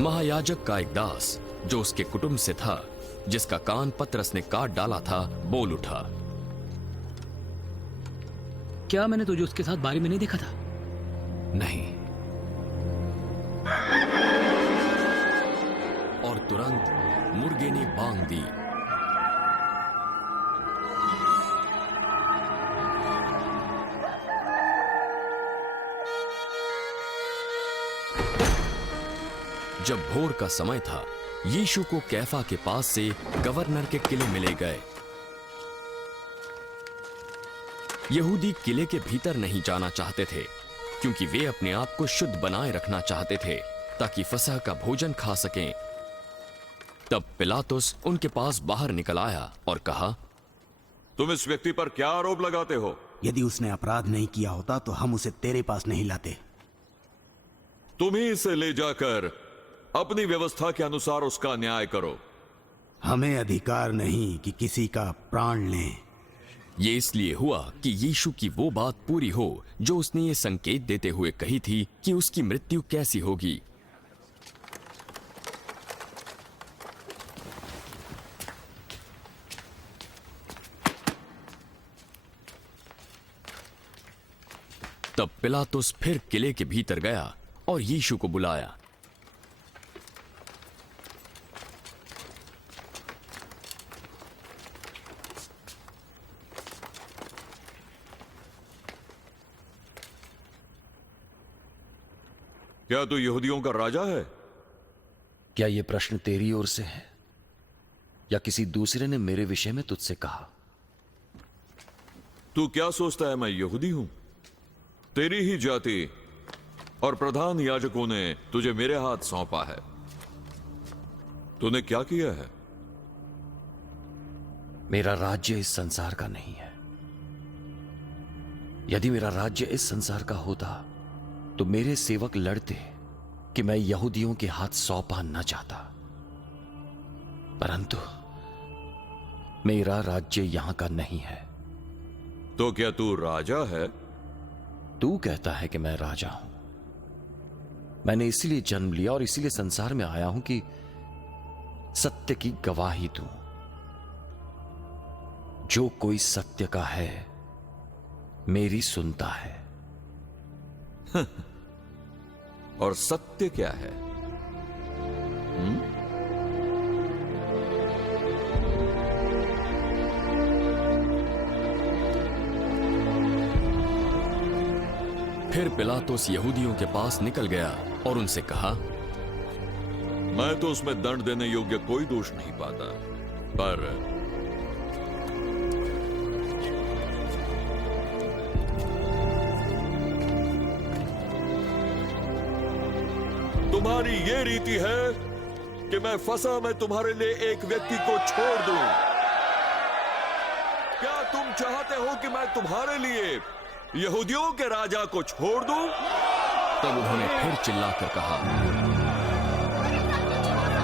महायाजक का एक दास जो उसके कुटुंब से था, जिसका कान पतरस ने काट डाला था, बोल उठा, क्या मैंने तुझे उसके साथ बारी में नहीं देखा था? नहीं। और तुरंत मुर्गे ने बांग दी। जब भोर का समय था, यीशु को कैफा के पास से गवर्नर के किले में ले गए। यहूदी किले के भीतर नहीं जाना चाहते थे, क्योंकि वे अपने आप को शुद्ध बनाए रखना चाहते थे ताकि फसह का भोजन खा सकें। तब पिलातुस उनके पास बाहर निकल आया और कहा, तुम इस व्यक्ति पर क्या आरोप लगाते हो? यदि उसने अपराध नहीं किया होता तो हम उसे तेरे पास नहीं लाते। तुम ही इसे ले जाकर अपनी व्यवस्था के अनुसार उसका न्याय करो। हमें अधिकार नहीं कि किसी का प्राण लें। ये इसलिए हुआ कि यीशु की वो बात पूरी हो जो उसने ये संकेत देते हुए कही थी कि उसकी मृत्यु कैसी होगी। तब पिलातुस फिर किले के भीतर गया और यीशु को बुलाया। क्या तू यहूदियों का राजा है? क्या यह प्रश्न तेरी ओर से है या किसी दूसरे ने मेरे विषय में तुझसे कहा? तू क्या सोचता है मैं यहूदी हूं? तेरी ही जाति और प्रधान याजकों ने तुझे मेरे हाथ सौंपा है। तूने क्या किया है? मेरा राज्य इस संसार का नहीं है। यदि मेरा राज्य इस संसार का होता तो मेरे सेवक लड़ते कि मैं यहूदियों के हाथ सौंपा न चाहता, परंतु मेरा राज्य यहां का नहीं है। तो क्या तू राजा है? तू कहता है कि मैं राजा हूं। मैंने इसीलिए जन्म लिया और इसीलिए संसार में आया हूं कि सत्य की गवाही दूं। जो कोई सत्य का है मेरी सुनता है। और सत्य क्या है? फिर पिलातुस यहूदियों के पास निकल गया और उनसे कहा, मैं तो उसमें दंड देने योग्य कोई दोष नहीं पाता, पर तुम्हारी ये रीति है कि मैं फंसा मैं तुम्हारे लिए एक व्यक्ति को छोड़ दूं। क्या तुम चाहते हो कि मैं तुम्हारे लिए यहूदियों के राजा को छोड़ दूं? तब उन्होंने फिर चिल्लाकर कहा,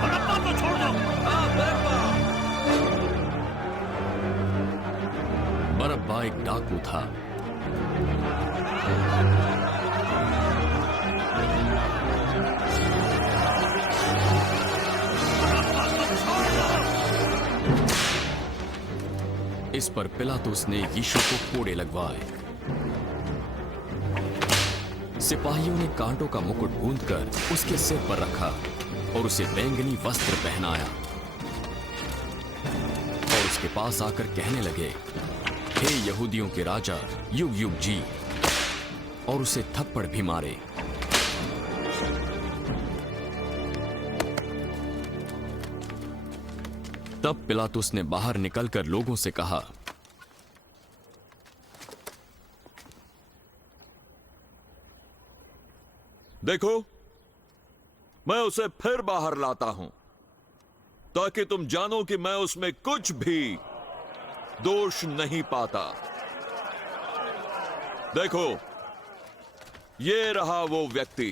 बरअब्बा को छोड़ दो। बरअब्बा एक डाकू था। इस पर पिलातुस ने यीशु को कोड़े लगवाए। सिपाहियों ने कांटों का मुकुट गूंथकर उसके सिर पर रखा और उसे बैंगनी वस्त्र पहनाया और उसके पास आकर कहने लगे, हे यहूदियों के राजा, युग युग जी, और उसे थप्पड़ भी मारे। तब पिलातुस ने बाहर निकलकर लोगों से कहा, देखो, मैं उसे फिर बाहर लाता हूं ताकि तुम जानो कि मैं उसमें कुछ भी दोष नहीं पाता। देखो, ये रहा वो व्यक्ति।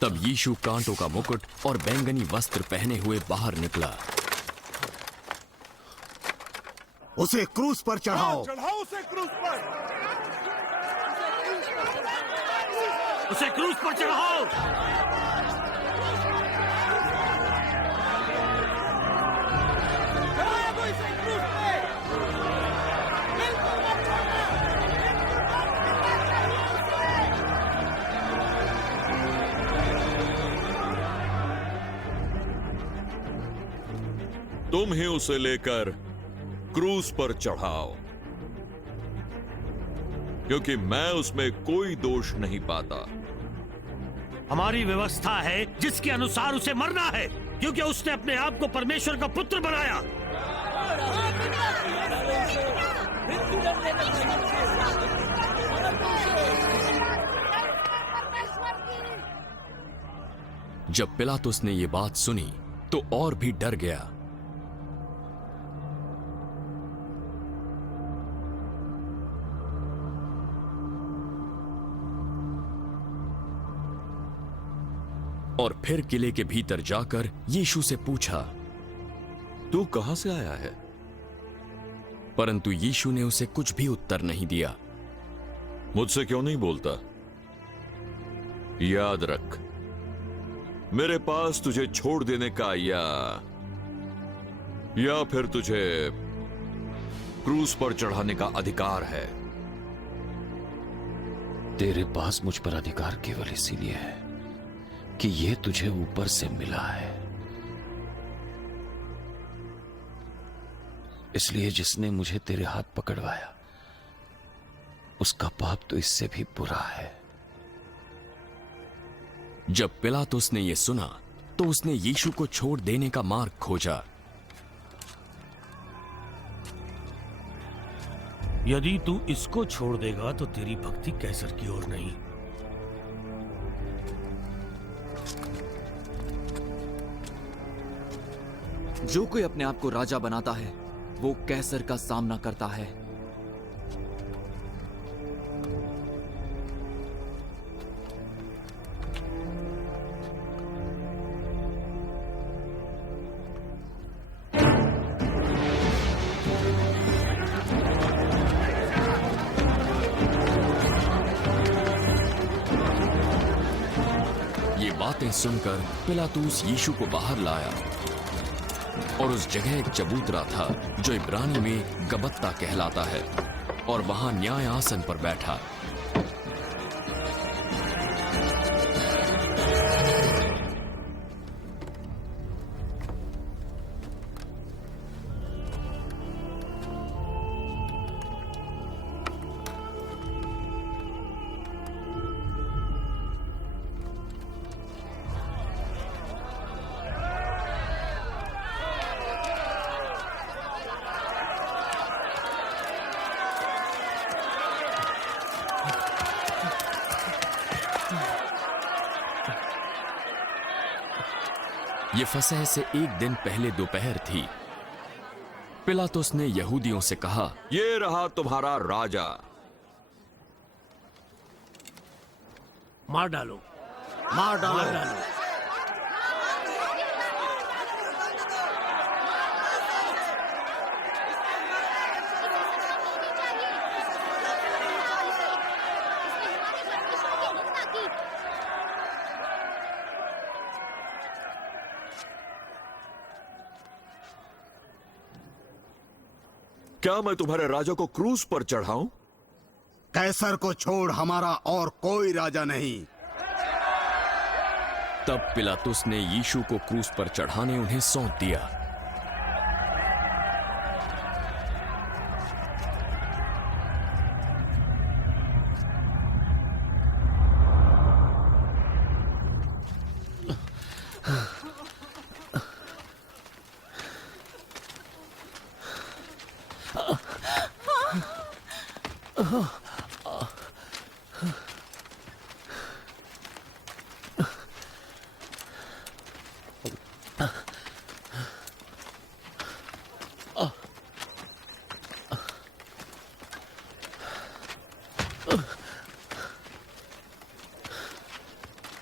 तब यीशु कांटों का मुकुट और बैंगनी वस्त्र पहने हुए बाहर निकला। उसे क्रूस पर चढ़ाओ। चढ़ाओ उसे क्रूस पर। उसे क्रूज पर चढ़ाओ। तुम ही उसे लेकर क्रूज पर चढ़ाओ, क्योंकि मैं उसमें कोई दोष नहीं पाता। हमारी व्यवस्था है जिसके अनुसार उसे मरना है, क्योंकि उसने अपने आप को परमेश्वर का पुत्र बनाया। जब पिलातुस ने यह बात सुनी तो और भी डर गया। और फिर किले के भीतर जाकर यीशु से पूछा, तू कहां से आया है? परंतु यीशु ने उसे कुछ भी उत्तर नहीं दिया। मुझसे क्यों नहीं बोलता? याद रख, मेरे पास तुझे छोड़ देने का या फिर तुझे क्रूज पर चढ़ाने का अधिकार है। तेरे पास मुझ पर अधिकार केवल इसीलिए है कि यह तुझे ऊपर से मिला है। इसलिए जिसने मुझे तेरे हाथ पकड़वाया उसका पाप तो इससे भी बुरा है। जब पिलातुस ने यह सुना तो उसने यीशु को छोड़ देने का मार्ग खोजा। यदि तू इसको छोड़ देगा तो तेरी भक्ति कैसर की ओर नहीं। जो कोई अपने आप को राजा बनाता है वो कैसर का सामना करता है। ये बातें सुनकर पिलातुस यीशु को बाहर लाया और उस जगह एक चबूतरा था जो इब्रानी में गबत्ता कहलाता है, और वहां न्याय आसन पर बैठा। ये फसह से एक दिन पहले दोपहर थी। पिलातुस ने यहूदियों से कहा, ये रहा तुम्हारा राजा। मार डालो, मार डालो, मार डालो। क्या मैं तुम्हारे राजा को क्रूज पर चढ़ाऊं? कैसर को छोड़ हमारा और कोई राजा नहीं। तब पिलातुस ने यीशु को क्रूस पर चढ़ाने उन्हें सौंप दिया।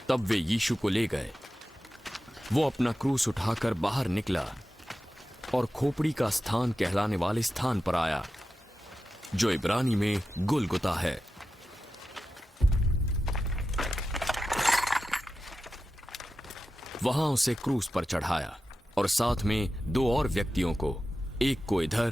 तब वे यीशु को ले गए। वो अपना क्रूस उठाकर बाहर निकला और खोपड़ी का स्थान कहलाने वाले स्थान पर आया, जो इब्रानी में गुलगुता है। वहां उसे क्रूस पर चढ़ाया और साथ में 2 और व्यक्तियों को, एक को इधर